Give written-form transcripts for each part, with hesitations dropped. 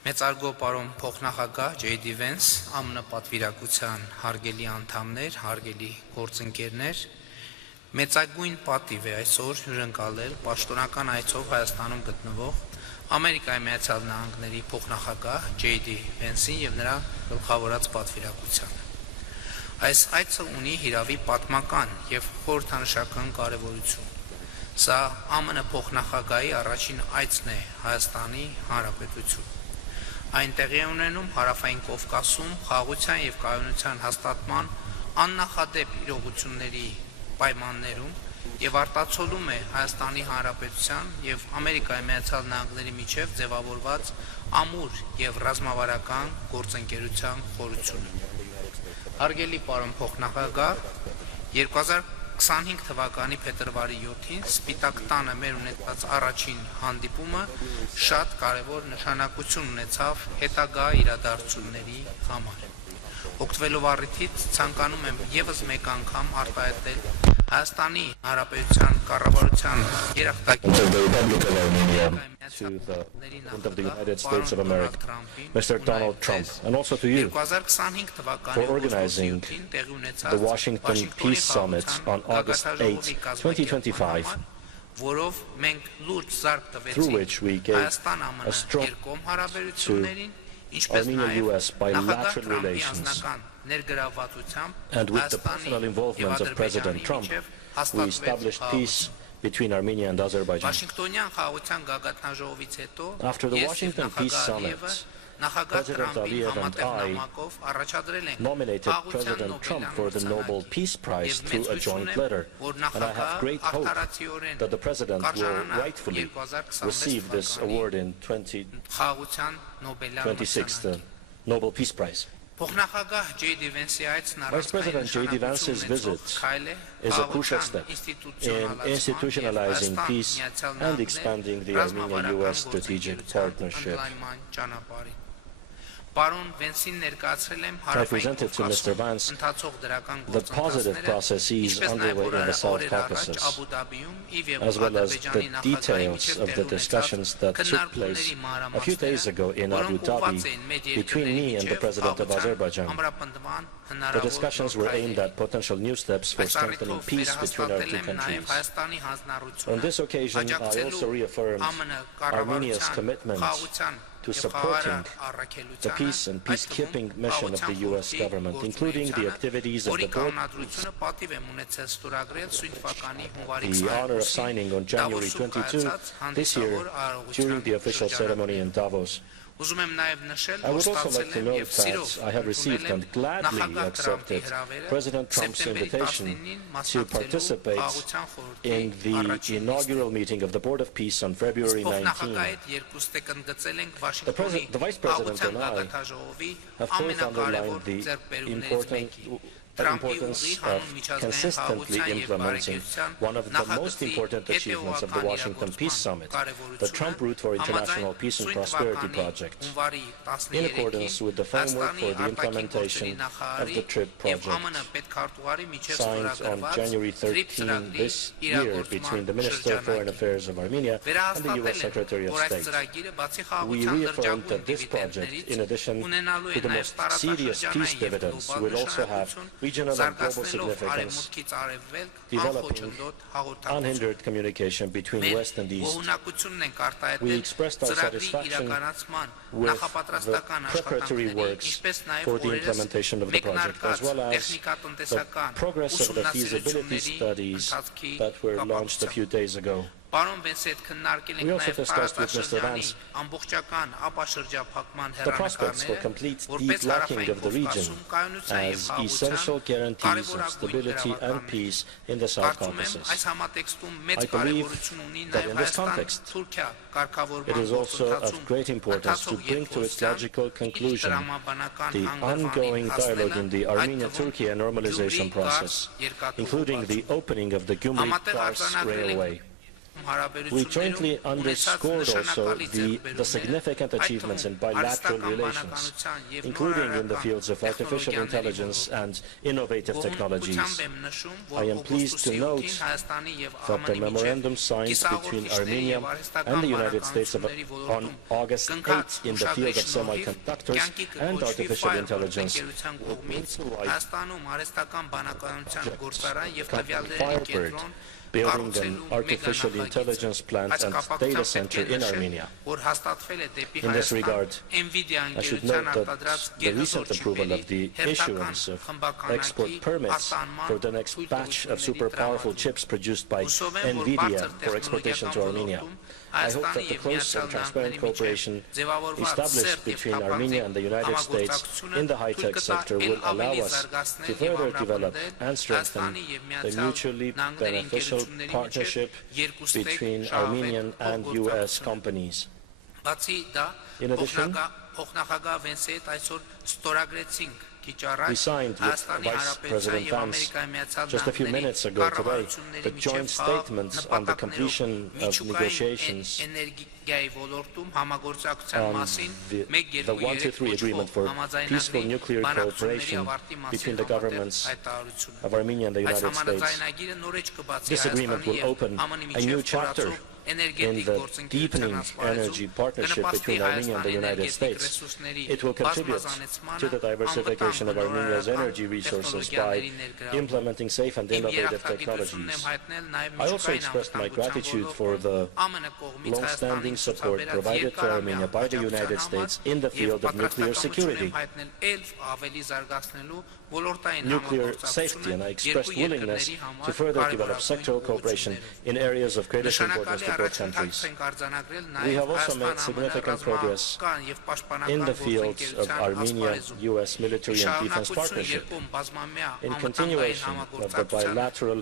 Մեծարգո պարոն փոխնախագահ J.D. Vance, ԱՄՆ պատվիրակության հարգելի անդամներ, հարգելի գործընկերներ, մեծագույն պատիվ է այսօր հյուրընկալել պաշտոնական այցով Հայաստանում գտնվող Ամերիկայի Միացյալ Նահանգների փոխնախագահ J.D. Vance-ին եւ նրա գլխավորած պատվիրակությանը։ Այս այցը ունի հիրավի պատմական եւ խորհրդանշական կարեւորություն։ Սա ԱՄՆ փոխնախագահի առաջին այցն է Հայաստանի Հանրապետություն։ Այն տեղի է ունենում Հարավային Կովկասում խաղաղության եւ կայունության հաստատման աննախադեպ իրողությունների պայմաններում եւ արտացոլում է Հայաստանի Հանրապետության եւ Ամերիկայի Միացյալ Նահանգների միջև ձևավորված ամուր եւ ռազմավարական գործընկերության խորությունը։ Հարգելի պարոն փոխնախագահ, 2025 թվականի փետրվարի 7-ին Սպիտակ տանը մեր ունեցած առաջին հանդիպումը շատ կարևոր նշանակություն ունեցավ հետագա իրադարձությունների համար։ Օգտվելով առիթից ցանկանում եմ եւս մեկ անգամ արտահայտել Հայաստանի Հանրապետության կառավարության of the United States of America, Mr. Donald Trump, and also to you for organizing the Washington Peace Summit on August 8, 2025, through which we gave a strong to Armenia-US bilateral relations, and with the personal involvement of President Trump, we established peace between Armenia and Azerbaijan. After the Washington Peace Summit, President Aliyev and I nominated President Trump for the Nobel Peace Prize through a joint letter, and I have great hope that the President will rightfully receive this award in 2026, the Nobel Peace Prize. Vice President J.D. Vance's visit is a crucial step in institutionalizing peace and expanding the Armenia-US strategic partnership. I presented to Mr. Vance the positive processes underway in the South Caucasus, as well as the details of the discussions that took place a few days ago in Abu Dhabi between me and the President of Azerbaijan. The discussions were aimed at potential new steps for strengthening peace between our two countries. On this occasion, I also reaffirmed Armenia's commitment to supporting the peace and peacekeeping mission of the U.S. government, including the activities of the board, the honor of signing on January 22 this year during the official ceremony in Davos. I would also like to note that I have received and gladly accepted President Trump's invitation to participate in the inaugural meeting of the Board of Peace on February 19. The Vice President and I have both underlined the importance of consistently implementing one of the most important achievements of the Washington Peace Summit, the Trump Route for International Peace and Prosperity project, in accordance with the framework for the implementation of the TRIP project, signed on January 13 this year between the Minister of Foreign Affairs of Armenia and the U.S. Secretary of State. We reaffirmed that this project, in addition to the most serious peace dividends, will also have regional and global significance, developing unhindered communication between West and East. We expressed our satisfaction with the preparatory works for the implementation of the project, as well as the progress of the feasibility studies that were launched a few days ago. We also discussed with Mr. Vance the prospects for complete deblocking of the region as essential guarantees of stability and peace in the South Caucasus. I believe that in this context, it is also of great importance to bring to its logical conclusion the ongoing dialogue in the Armenia-Turkey normalization process, including the opening of the Gümrük-Kars Railway. We jointly underscored also the significant achievements in bilateral relations, including in the fields of artificial intelligence and innovative technologies. I am pleased to note that the memorandum signed between Armenia and the United States on August 8 in the field of semiconductors and artificial intelligence will utilize Firebird, building an artificial intelligence plant and data center in Armenia. In this regard, I should note that the recent approval of the issuance of export permits for the next batch of super powerful chips produced by NVIDIA for exportation to Armenia. I hope that the close and transparent cooperation established between Armenia and the United States in the high-tech sector will allow us to further develop and strengthen the mutually beneficial partnership between Armenian and US companies. In addition, we signed with Vice President Vance just a few minutes ago today the joint statement on the completion of negotiations on the 123 agreement for peaceful nuclear cooperation between the governments of Armenia and the United States. This agreement will open a new chapter in the deepening energy partnership between Armenia and the United States. It will contribute to the diversification of Armenia's energy resources by implementing safe and innovative technologies. I also expressed my gratitude for the long-standing support provided to Armenia by the United States in the field of nuclear security, nuclear safety, and I expressed willingness to further develop sectoral cooperation in areas of greatest importance to both countries. We have also made significant progress in the fields of Armenia-US military and defense partnership. In continuation of the bilateral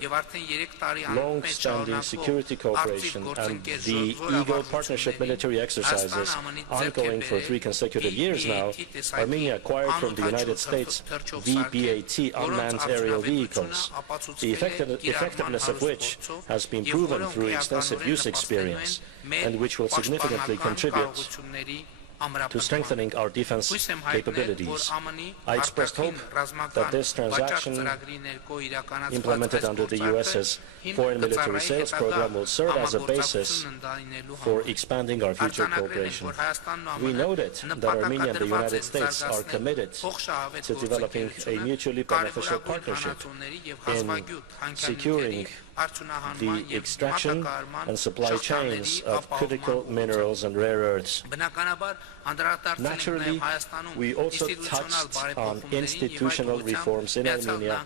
long-standing security cooperation and the Eagle Partnership military exercises ongoing for 3 consecutive years now, Armenia acquired from the United States VBAT unmanned aerial vehicles, the effectiveness of which has been proven through extensive use experience and which will significantly contribute to strengthening our defense capabilities. I expressed hope that this transaction, implemented under the US's foreign military sales program, will serve as a basis for expanding our future cooperation. We noted that Armenia and the United States are committed to developing a mutually beneficial partnership in securing the extraction and supply chains of critical minerals and rare earths. Naturally, we also touched on institutional reforms in Armenia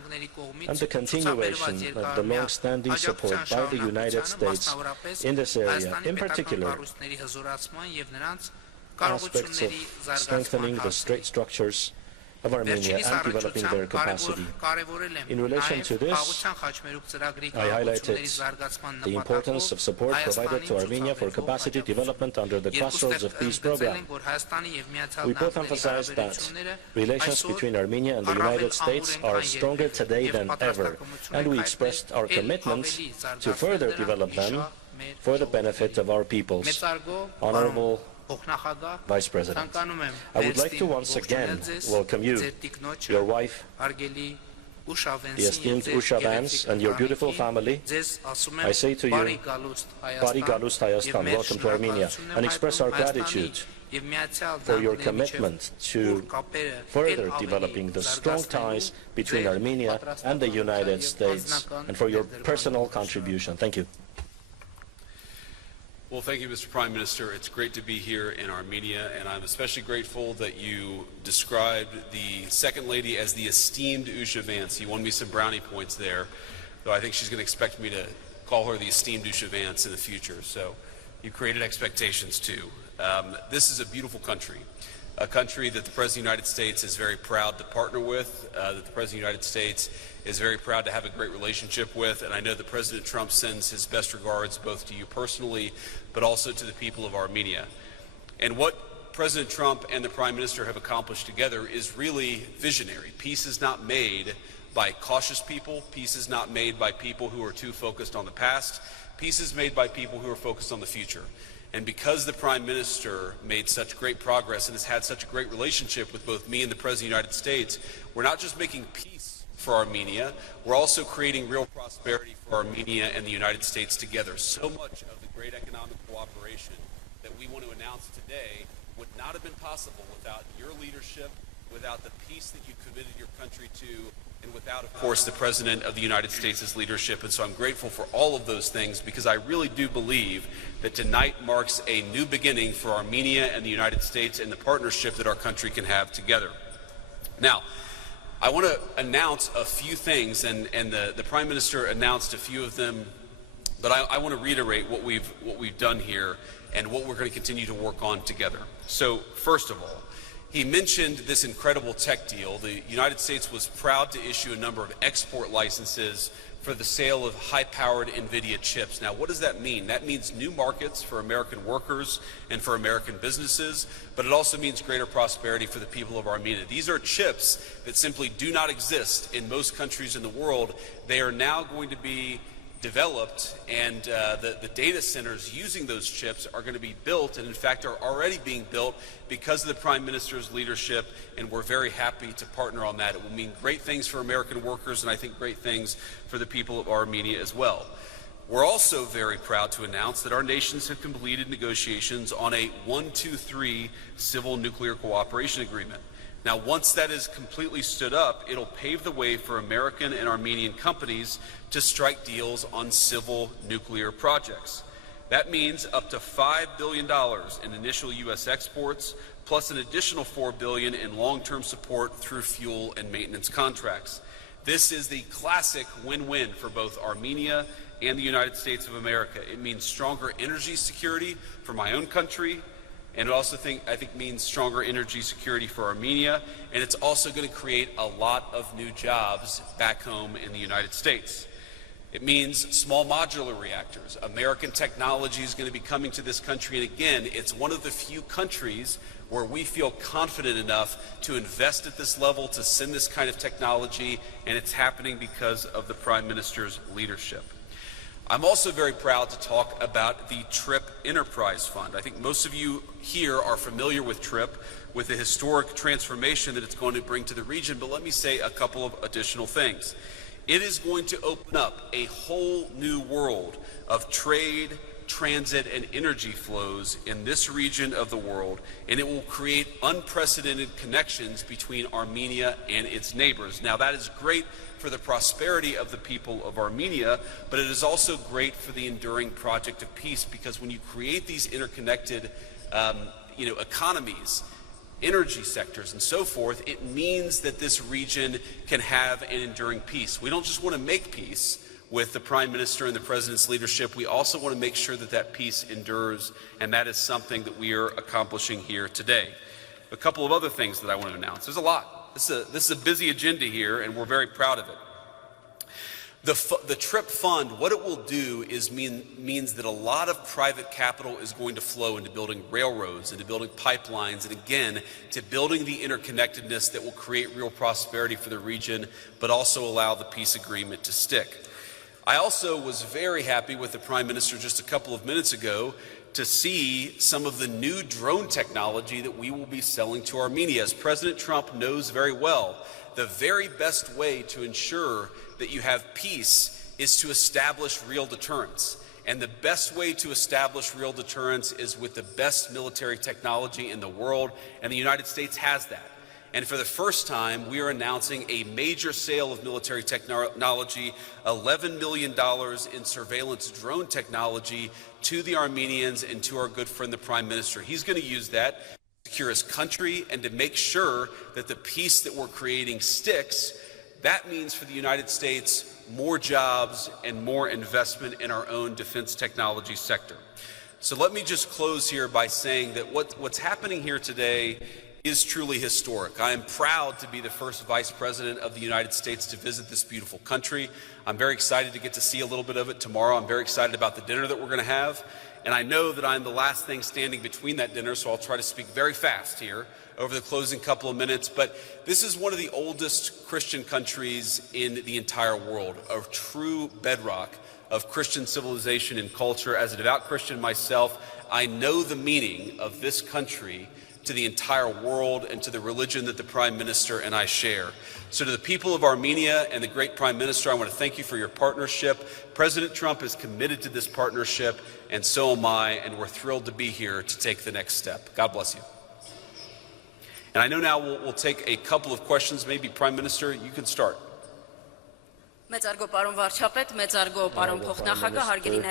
and the continuation of the long-standing support by the United States in this area, in particular, aspects of strengthening the state structures of Armenia and developing their capacity. In relation to this, I highlighted the importance of support provided to Armenia for capacity development under the Crossroads of Peace program. We both emphasized that relations between Armenia and the United States are stronger today than ever, and we expressed our commitment to further develop them for the benefit of our peoples. Honorable Vice President, I would like to once again welcome you, your wife, the esteemed Usha Vance, and your beautiful family. I say to you, Bari Galust Hayastan, welcome to Armenia, and express our gratitude for your commitment to further developing the strong ties between Armenia and the United States, and for your personal contribution. Thank you. Well, thank you, Mr. Prime Minister. It's great to be here in Armenia, and I'm especially grateful that you described the Second Lady as the esteemed Usha Vance. You won me some brownie points there, though I think she's going to expect me to call her the esteemed Usha Vance in the future, so you created expectations too. This is a beautiful country, a country that the President of the United States is very proud to partner with, that the President of the United States is very proud to have a great relationship with, and I know that President Trump sends his best regards both to you personally, but also to the people of Armenia. And what President Trump and the Prime Minister have accomplished together is really visionary. Peace is not made by cautious people. Peace is not made by people who are too focused on the past. Peace is made by people who are focused on the future. And because the Prime Minister made such great progress and has had such a great relationship with both me and the President of the United States, we're not just making peace for Armenia, we're also creating real prosperity for Armenia and the United States together. So much of the great economic cooperation that we want to announce today would not have been possible without your leadership, without the peace that you committed your country to, and without, of course, the President of the United States' leadership. And so I'm grateful for all of those things, because I really do believe that tonight marks a new beginning for Armenia and the United States and the partnership that our country can have together. Now, I want to announce a few things, and the Prime Minister announced a few of them, but I want to reiterate what we've done here and what we're going to continue to work on together. So, first of all, he mentioned this incredible tech deal. The United States was proud to issue a number of export licenses for the sale of high-powered NVIDIA chips. Now, what does that mean? That means new markets for American workers and for American businesses, but it also means greater prosperity for the people of Armenia. These are chips that simply do not exist in most countries in the world. They are now going to be developed, and the data centers using those chips are going to be built, and in fact are already being built because of the Prime Minister's leadership, and we're very happy to partner on that. It will mean great things for American workers, and I think great things for the people of Armenia as well. We're also very proud to announce that our nations have completed negotiations on a 1-2-3 civil nuclear cooperation agreement. Now, once that is completely stood up, it'll pave the way for American and Armenian companies to strike deals on civil nuclear projects. That means up to $5 billion in initial U.S. exports, plus an additional $4 billion in long-term support through fuel and maintenance contracts. This is the classic win-win for both Armenia and the United States of America. It means stronger energy security for my own country, and it also I think means stronger energy security for Armenia, and it's also going to create a lot of new jobs back home in the United States. It means small modular reactors. American technology is going to be coming to this country, and again, it's one of the few countries where we feel confident enough to invest at this level, to send this kind of technology, and it's happening because of the Prime Minister's leadership. I'm also very proud to talk about the TRIP Enterprise Fund. I think most of you here are familiar with TRIP, with the historic transformation that it's going to bring to the region, but let me say a couple of additional things. It is going to open up a whole new world of trade, transit, and energy flows in this region of the world, and it will create unprecedented connections between Armenia and its neighbors. Now, that is great for the prosperity of the people of Armenia, but it is also great for the enduring project of peace, because when you create these interconnected economies, energy sectors, and so forth, it means that this region can have an enduring peace. We don't just want to make peace with the Prime Minister and the President's leadership. We also want to make sure that that peace endures, and that is something that we are accomplishing here today. A couple of other things that I want to announce. There's a lot. This is a busy agenda here, and we're very proud of it. The TRIP Fund, what it will do is means that a lot of private capital is going to flow into building railroads, into building pipelines, and again, to building the interconnectedness that will create real prosperity for the region, but also allow the peace agreement to stick. I also was very happy with the Prime Minister just a couple of minutes ago to see some of the new drone technology that we will be selling to Armenia. As President Trump knows very well, the very best way to ensure that you have peace is to establish real deterrence. And the best way to establish real deterrence is with the best military technology in the world, and the United States has that. And for the first time, we are announcing a major sale of military technology, $11 million in surveillance drone technology to the Armenians and to our good friend, the Prime Minister. He's going to use that to secure his country and to make sure that the peace that we're creating sticks. That means for the United States, more jobs and more investment in our own defense technology sector. So let me just close here by saying that what's happening here today is truly historic. I am proud to be the first Vice President of the United States to visit this beautiful country. I'm very excited to get to see a little bit of it tomorrow. I'm very excited about the dinner that we're going to have. And I know that I'm the last thing standing between that dinner, so I'll try to speak very fast here over the closing couple of minutes. But this is one of the oldest Christian countries in the entire world, a true bedrock of Christian civilization and culture. As a devout Christian myself, I know the meaning of this country to the entire world and to the religion that the Prime Minister and I share. So to the people of Armenia and the great Prime Minister, I want to thank you for your partnership. President Trump is committed to this partnership, and so am I, and we're thrilled to be here to take the next step. God bless you. And I know now we'll take a couple of questions. Maybe Prime Minister, you can start. Մեծարգո պարոն վարչապետ, մեծարգո պարոն փոխնախագահ, հարգելի